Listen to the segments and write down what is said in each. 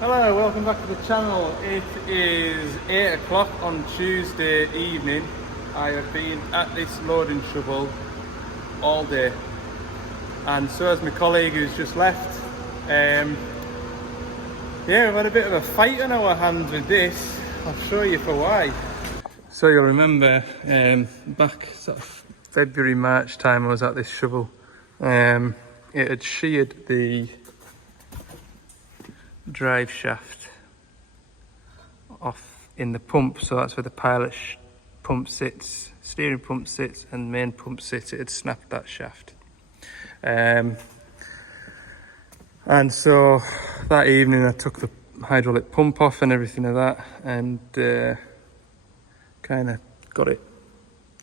Hello, welcome back to the channel. It is 8 o'clock on Tuesday evening. I have been at this loading shovel all day, and so has my colleague who's just left. Yeah, we've had a bit of a fight on our hands with this. I'll show you for why. So you'll remember back sort of February, March time I was at this shovel. It had sheared the drive shaft off in the pump, so that's where the pilot pump sits, steering pump sits, and main pump sits. It had snapped that shaft, and so that evening I took the hydraulic pump off and everything of that, and kind of got it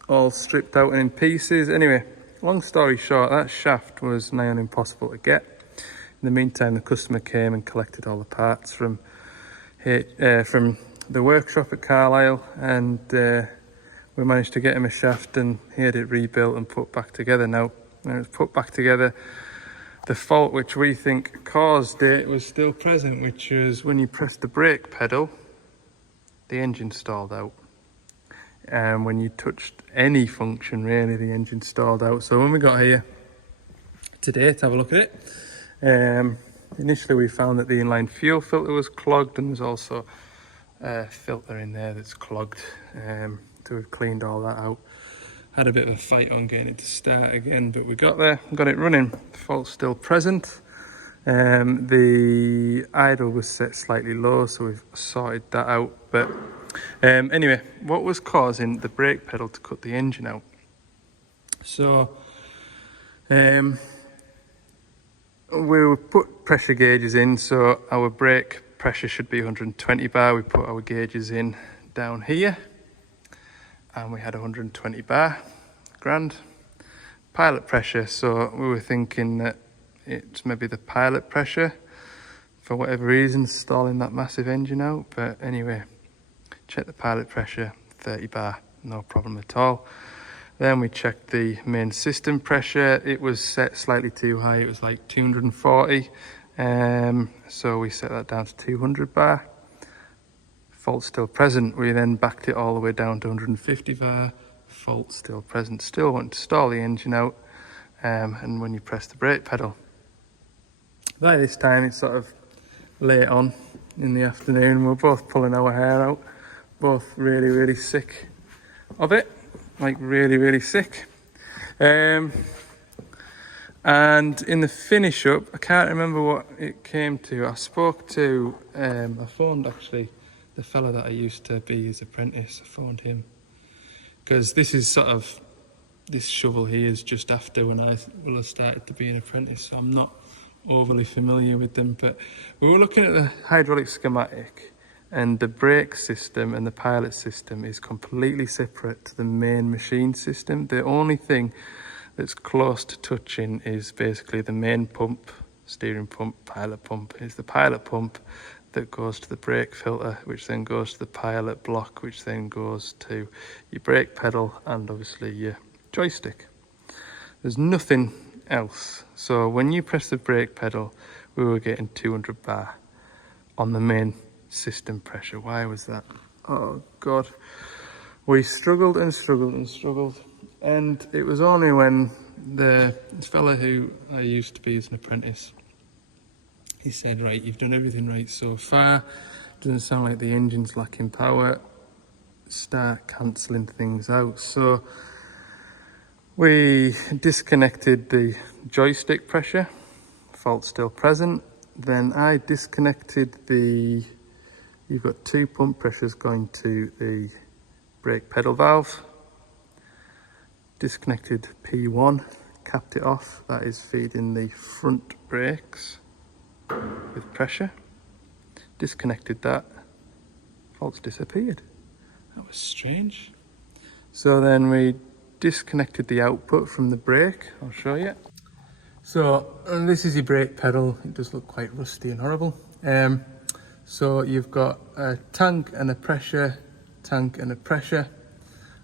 all stripped out and in pieces. Anyway, long story short, that shaft was nigh on impossible to get. In the meantime, the customer came and collected all the parts from the workshop at Carlisle, and we managed to get him a shaft, and he had it rebuilt and put back together. Now, when it was put back together, the fault which we think caused it was still present, which was when you press the brake pedal, the engine stalled out. And when you touched any function, really, the engine stalled out. So when we got here today to have a look at it, initially we found that the inline fuel filter was clogged, and there's also a filter in there that's clogged. So we've cleaned all that out. Had a bit of a fight on getting it to start again, but we got there, got it running. The fault's still present. The idle was set slightly low, so we've sorted that out. But anyway, what was causing the brake pedal to cut the engine out? So we put pressure gauges in, so our brake pressure should be 120 bar. We put our gauges in down here, and we had 120 bar, grand. Pilot pressure, so we were thinking that it's maybe the pilot pressure, for whatever reason, stalling that massive engine out. But anyway, check the pilot pressure, 30 bar, no problem at all. Then we checked the main system pressure. It was set slightly too high. It was like 240. So we set that down to 200 bar. Fault still present. We then backed it all the way down to 150 bar. Fault still present. Still want to stall the engine out. And when you press the brake pedal. By this time it's sort of late on in the afternoon. We're both pulling our hair out. Both really, really sick of it. Like really sick. And in the finish up, I can't remember what it came to. I phoned actually the fella that I used to be his apprentice. I phoned him, because this shovel here is just after when I will have started to be an apprentice, so I'm not overly familiar with them. But we were looking at the hydraulic schematic, and the brake system and the pilot system is completely separate to the main machine system. The only thing that's close to touching is basically the main pump, steering pump, pilot pump. Is the pilot pump that goes to the brake filter, which then goes to the pilot block, which then goes to your brake pedal and obviously your joystick. There's nothing else. So when you press the brake pedal, we were getting 200 bar on the main system pressure. Why was that? Oh God, we struggled, and it was only when this fella who I used to be as an apprentice, he said, right, you've done everything right so far, doesn't sound like the engine's lacking power, start cancelling things out. So we disconnected the joystick pressure, fault still present. Then I disconnected you've got two pump pressures going to the brake pedal valve. Disconnected P1, capped it off. That is feeding the front brakes with pressure. Disconnected that, fault's disappeared. That was strange. So then we disconnected the output from the brake. I'll show you. So, and this is your brake pedal. It does look quite rusty and horrible. So you've got a tank and a pressure,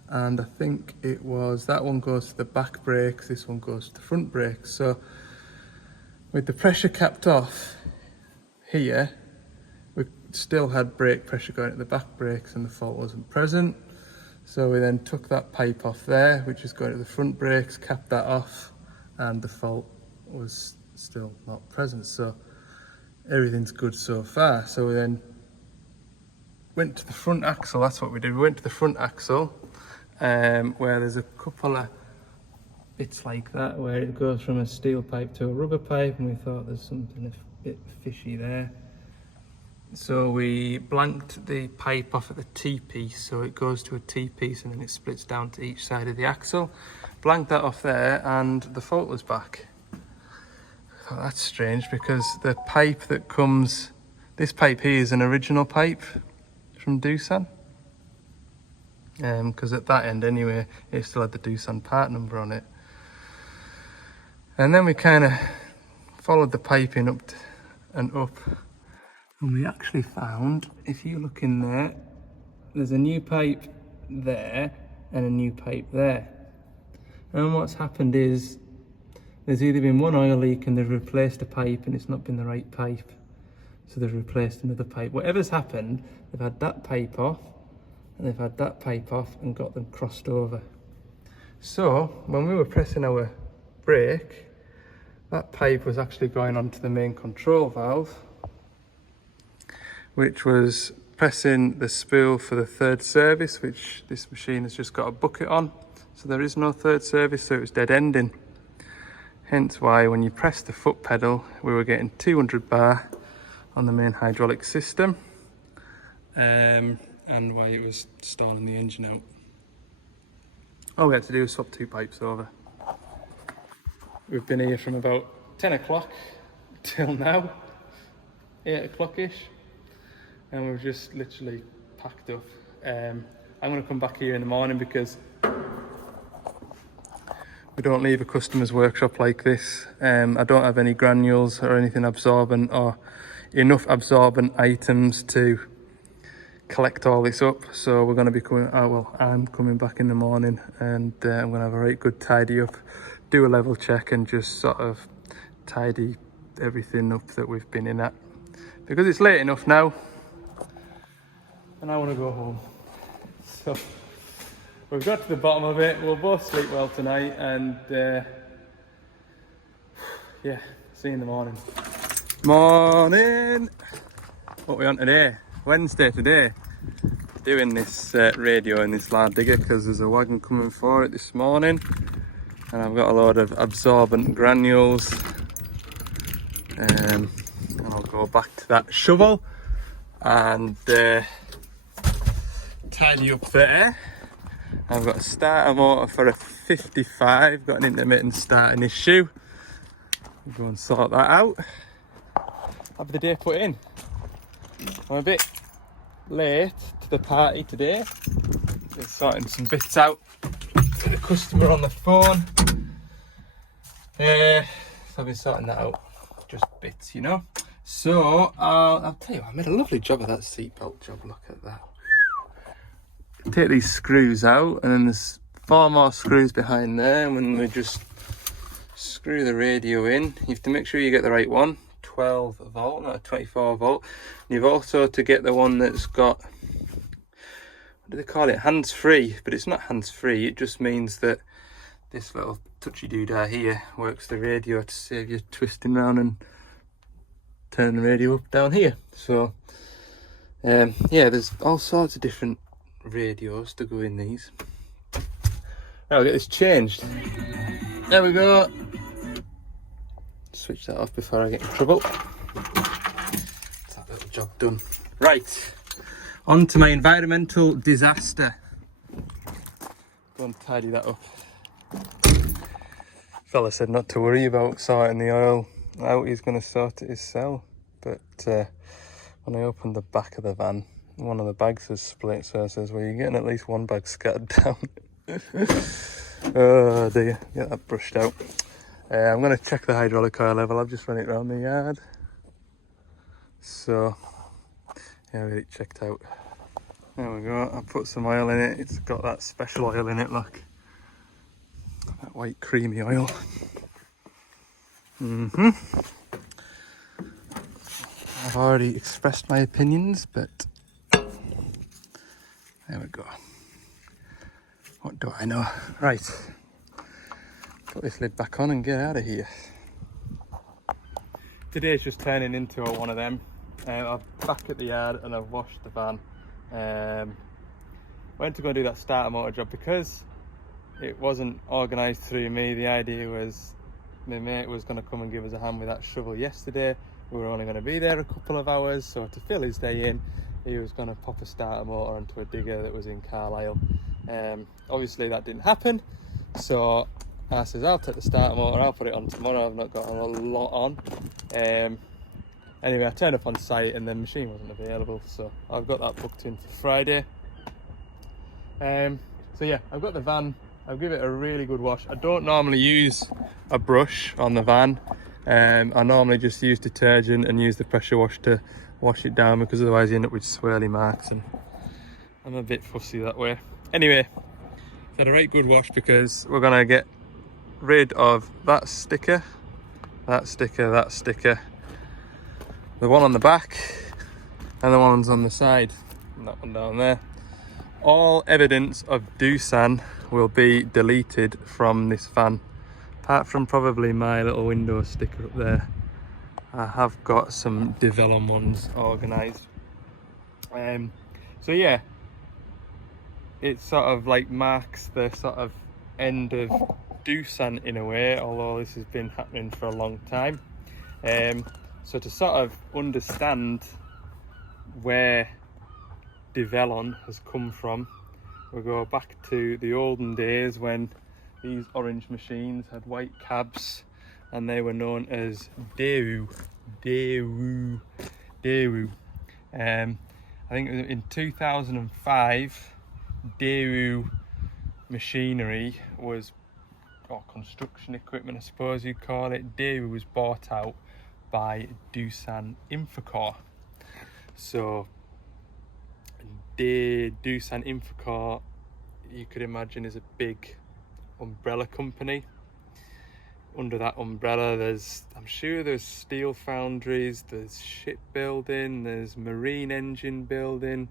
and I think it was, that one goes to the back brakes, this one goes to the front brakes. So with the pressure capped off here, we still had brake pressure going at the back brakes and the fault wasn't present. So we then took that pipe off there, which is going to the front brakes, capped that off, and the fault was still not present. So everything's good so far. So we then went to the front axle. That's what we did. We went to the front axle, where there's a couple of bits like that where it goes from a steel pipe to a rubber pipe, and we thought there's something a bit fishy there. So we blanked the pipe off at the T-piece, so it goes to a T-piece and then it splits down to each side of the axle. Blanked that off there and the fault was back. I thought that's strange because the pipe that comes, this pipe here is an original pipe from Doosan. Because at that end anyway, it still had the Doosan part number on it. And then we kind of followed the piping up and up. And we actually found, if you look in there, there's a new pipe there and a new pipe there. And what's happened is there's either been one oil leak and they've replaced a pipe and it's not been the right pipe. So they've replaced another pipe. Whatever's happened, they've had that pipe off and they've had that pipe off and got them crossed over. So when we were pressing our brake, that pipe was actually going onto the main control valve, which was pressing the spool for the third service, which this machine has just got a bucket on. So there is no third service, so it was dead ending. Hence why when you press the foot pedal, we were getting 200 bar on the main hydraulic system, and why it was stalling the engine out. All we had to do was swap 2 pipes over. We've been here from about 10 o'clock till now, 8 o'clock-ish. And we've just literally packed up. I'm going to come back here in the morning because we don't leave a customer's workshop like this. I don't have any granules or anything absorbent or enough absorbent items to collect all this up. So we're going to be coming, I'm coming back in the morning and I'm going to have a right good tidy up, do a level check and just sort of tidy everything up that we've been in at. Because it's late enough now. And I want to go home. So we've got to the bottom of it. We'll both sleep well tonight and yeah, see you in the morning. Morning! What are we on today? Wednesday today. Doing this radio in this lard digger because there's a wagon coming for it this morning. And I've got a load of absorbent granules. And I'll go back to that shovel and tidy up there. I've got a starter motor for a 55, got an intermittent starting issue. We'll go and sort that out. Have the day put in. I'm a bit late to the party today. Just sorting some bits out to the customer on the phone. So I've been sorting that out, just bits, you know. So I'll tell you what, I made a lovely job of that seatbelt job, look at that. Take these screws out and then there's 4 more screws behind there, and when we just screw the radio in, you have to make sure you get the right one, 12 volt, not a 24 volt. You've also to get the one that's got, what do they call it, hands-free, but it's not hands-free, it just means that this little touchy doodah here works the radio to save you twisting around and turning the radio up down here. So yeah, there's all sorts of different radios to go in these. I'll get this changed. There we go. Switch that off before I get in trouble. That's that little job done. Right, on to my environmental disaster. Go and tidy that up. Fella said not to worry about sorting the oil out, he's going to sort it himself. But when I opened the back of the van, one of the bags was split, so I says, well, you're getting at least 1 bag scattered down. Oh dear, get that brushed out. I'm going to check the hydraulic oil level. I've just run it around the yard. So, yeah, get it checked out. There we go, I put some oil in it. It's got that special oil in it, look. That white creamy oil. I've already expressed my opinions, but there we go. What do I know? Right, put this lid back on and get out of here. Today's just turning into one of them. I'm back at the yard and I've washed the van. Went to go and do that starter motor job because it wasn't organised through me. The idea was my mate was going to come and give us a hand with that shovel yesterday. We were only going to be there a couple of hours, so to fill his day in, he was going to pop a starter motor onto a digger that was in Carlisle. Obviously that didn't happen, so I says I'll take the starter motor, I'll put it on tomorrow. I've not got a lot on. Anyway, I turned up on site and the machine wasn't available, so I've got that booked in for Friday. So yeah, I've got the van. I'll give it a really good wash. I don't normally use a brush on the van. I normally just use detergent and use the pressure wash to wash it down, because otherwise you end up with swirly marks and I'm a bit fussy that way. Anyway, it's had a right good wash because we're gonna get rid of that sticker, that sticker, that sticker, the one on the back and the ones on the side, and that one down there. All evidence of Doosan will be deleted from this van, apart from probably my little window sticker up there. I have got some Devellon ones organised. So yeah, it sort of like marks the sort of end of Doosan in a way, although this has been happening for a long time. So to sort of understand where Devellon has come from, we go back to the olden days when these orange machines had white cabs and they were known as daewoo. I think in 2005 daewoo machinery was, or construction equipment I suppose you'd call it, daewoo was bought out by Doosan Infracore. So Doosan Infracore, you could imagine, is a big umbrella company. Under that umbrella I'm sure there's steel foundries, there's shipbuilding, there's marine engine building.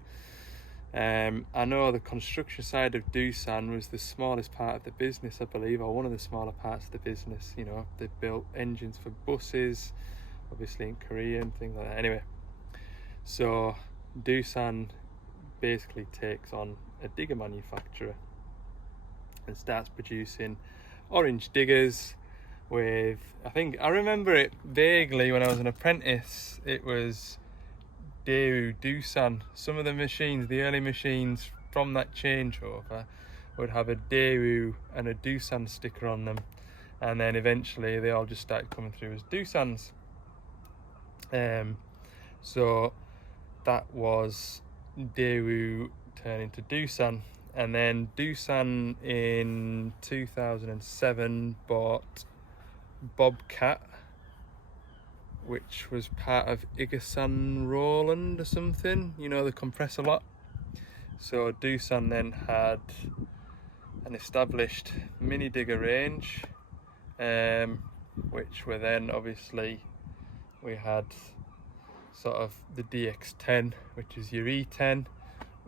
I know the construction side of Doosan was the smallest part of the business, I believe, or one of the smaller parts of the business. You know, they built engines for buses, obviously in Korea and things like that. Anyway, so Doosan basically takes on a digger manufacturer and starts producing orange diggers with, I remember it vaguely when I was an apprentice, it was daewoo, Doosan. Some of the machines, the early machines from that changeover, would have a daewoo and a Doosan sticker on them, and then eventually they all just started coming through as Doosans. So that was daewoo turning to Doosan, and then Doosan in 2007 bought Bobcat, which was part of Igesan Roland or something, you know, the compressor lot. So Doosan then had an established mini digger range, which were then obviously, we had sort of the DX10, which is your E10,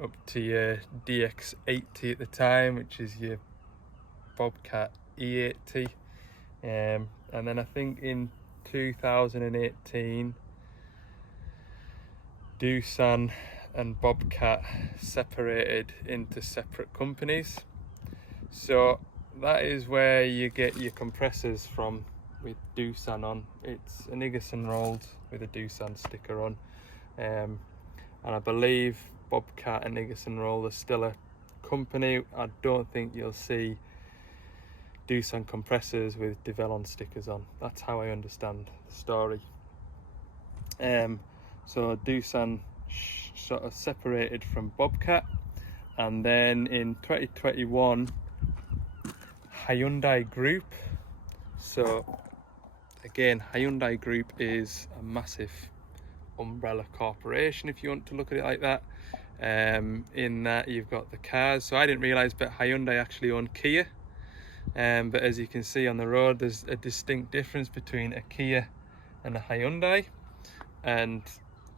up to your DX80 at the time, which is your Bobcat E80. And then I think in 2018 Doosan and Bobcat separated into separate companies. So that is where you get your compressors from, with Doosan on. It's an Igesan rolled with a Doosan sticker on, and I believe Bobcat and Igesan rolled are still a company. I don't think you'll see Doosan compressors with Devellon stickers on. That's how I understand the story. So Doosan sort of separated from Bobcat, and then in 2021 Hyundai Group. So again, Hyundai Group is a massive umbrella corporation, if you want to look at it like that. In that you've got the cars. So I didn't realise, but Hyundai actually own Kia. But as you can see on the road, there's a distinct difference between a Kia and a Hyundai, and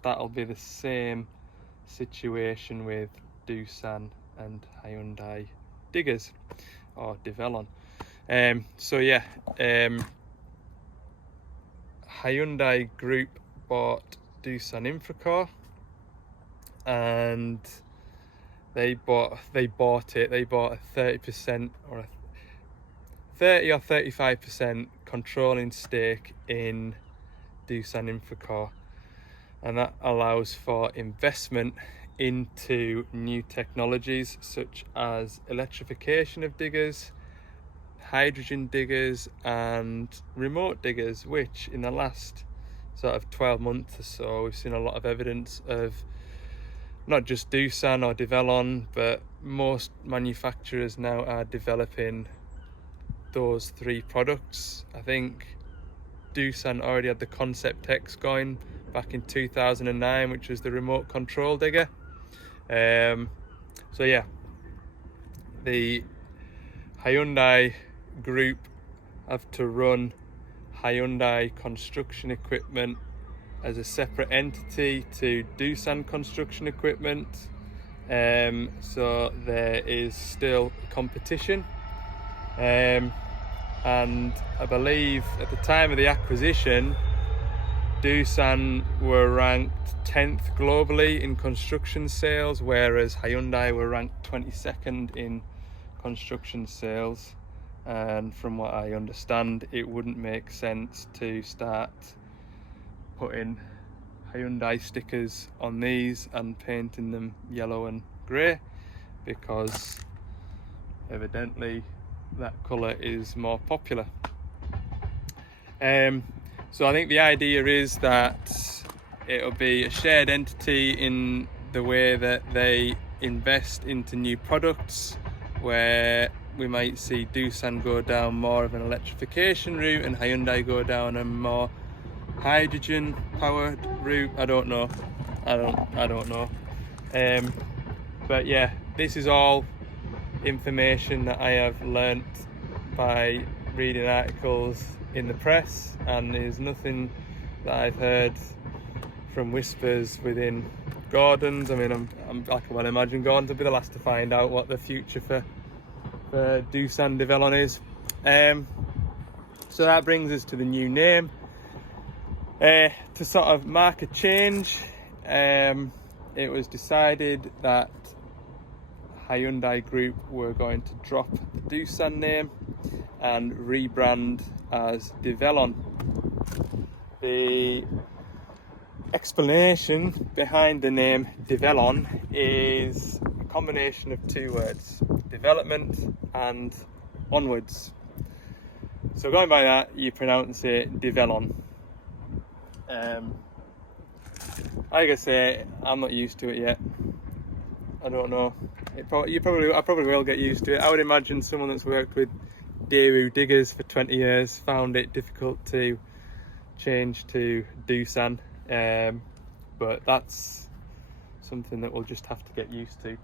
that'll be the same situation with Doosan and Hyundai diggers, or Develon. So yeah, Hyundai Group bought Doosan Infracore, and they bought a 30% or a 30 or 35% controlling stake in Doosan Infracore, and that allows for investment into new technologies such as electrification of diggers, hydrogen diggers and remote diggers, which in the last sort of 12 months or so we've seen a lot of evidence of. Not just Doosan or Develon, but most manufacturers now are developing those three products. I think Doosan already had the Concept X going back in 2009, which was the remote control digger. So yeah, the Hyundai Group have to run Hyundai Construction Equipment as a separate entity to Doosan Construction Equipment, so there is still competition, and I believe at the time of the acquisition Doosan were ranked 10th globally in construction sales, whereas Hyundai were ranked 22nd in construction sales. And from what I understand, it wouldn't make sense to start putting Hyundai stickers on these and painting them yellow and grey, because evidently that colour is more popular. So I think the idea is that it'll be a shared entity in the way that they invest into new products, where we might see Doosan go down more of an electrification route and Hyundai go down a more hydrogen powered route. I don't know. But yeah, this is all information that I have learnt by reading articles in the press, and there's nothing that I've heard from whispers within Gordon's. I mean, I can well imagine Gordon's will be the last to find out what the future for Doosan Develon is. So that brings us to the new name. To sort of mark a change, it was decided that Hyundai Group were going to drop the Doosan name and rebrand as Develon. The explanation behind the name Develon is a combination of two words: development and onwards. So going by that, you pronounce it Develon. Like I say, I'm not used to it yet. I don't know. I probably will get used to it. I would imagine someone that's worked with daewoo diggers for 20 years found it difficult to change to Doosan, but that's something that we'll just have to get used to.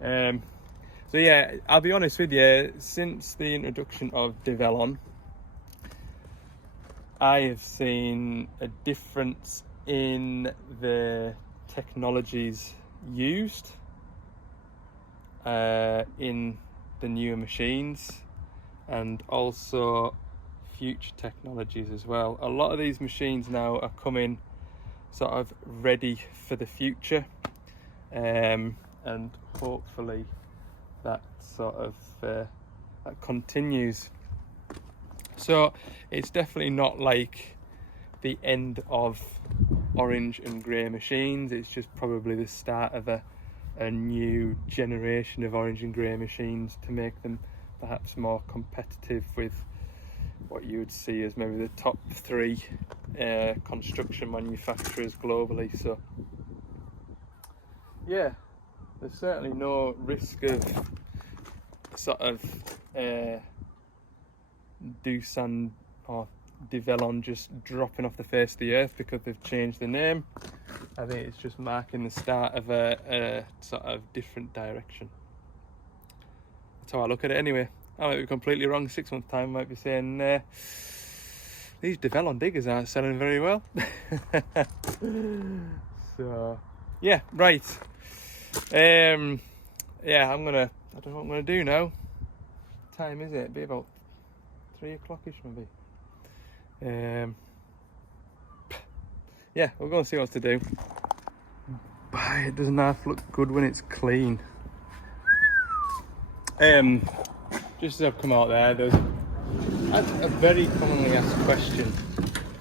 So yeah, I'll be honest with you, since the introduction of Develon, I have seen a difference in the technologies used in the newer machines, and also future technologies as well. A lot of these machines now are coming sort of ready for the future, and hopefully that sort of that continues. So it's definitely not like the end of orange and grey machines. It's just probably the start of a new generation of orange and grey machines to make them perhaps more competitive with what you would see as maybe the top three construction manufacturers globally. So yeah, there's certainly no risk of sort of Doosan or Develon just dropping off the face of the earth because they've changed the name. I think it's just marking the start of a sort of different direction. That's how I look at it anyway. I might be completely wrong. 6 months time I might be saying the these Devellon diggers aren't selling very well. So yeah, right. Yeah, I don't know what I'm gonna do now. What time is it? It'll be about 3 o'clock-ish maybe. Yeah, we'll go and see what to do. But it doesn't half look good when it's clean. Just as I've come out there, there's a very commonly asked question.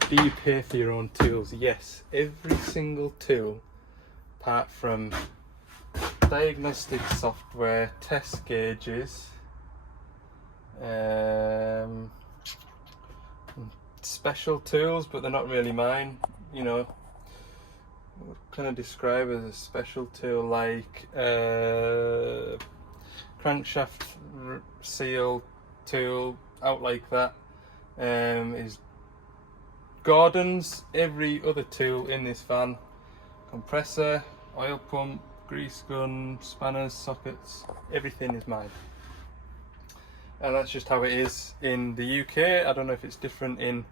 Do you pay for your own tools? Yes, every single tool, apart from diagnostic software, test gauges, special tools, but they're not really mine. You know, what can I describe as a special tool? Like crankshaft seal tool, out like that, is Gordon's. Every other tool in this van, compressor, oil pump, grease gun, spanners, sockets, everything is mine. And that's just how it is in the UK. I don't know if it's different in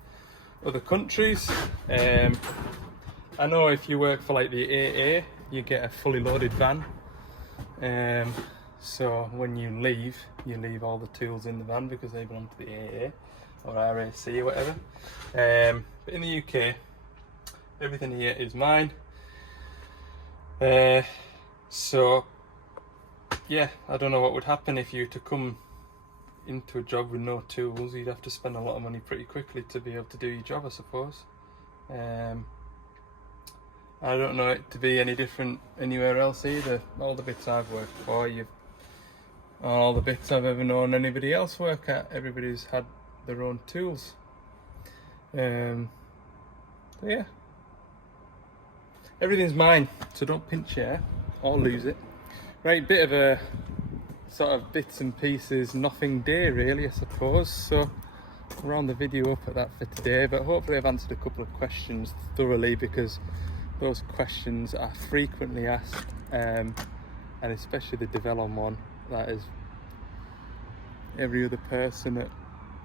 other countries. I know if you work for like the AA, you get a fully loaded van. So when you leave all the tools in the van because they belong to the AA or RAC or whatever. But in the UK, everything here is mine. So yeah, I don't know what would happen if you were to come into a job with no tools. You'd have to spend a lot of money pretty quickly to be able to do your job, I suppose. I don't know it to be any different anywhere else either. All the bits I've worked for, all the bits I've ever known anybody else work at, everybody's had their own tools. So yeah, everything's mine, so don't pinch it or lose it. Right, bit of a sort of bits and pieces, nothing day really, I suppose. So we'll round the video up at that for today, but hopefully I've answered a couple of questions thoroughly, because those questions are frequently asked, and especially the Devellon one. That is, every other person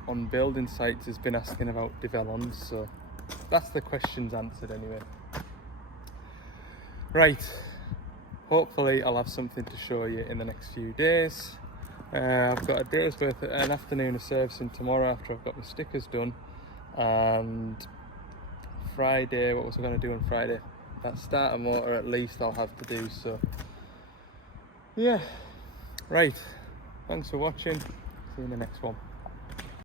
on building sites has been asking about Devellons, so that's the questions answered anyway. Right, hopefully I'll have something to show you in the next few days. I've got a day's worth, an afternoon of servicing tomorrow after I've got my stickers done, and Friday, what was I going to do on Friday? That starter motor at least I'll have to do, so yeah. Right, thanks for watching, see you in the next one.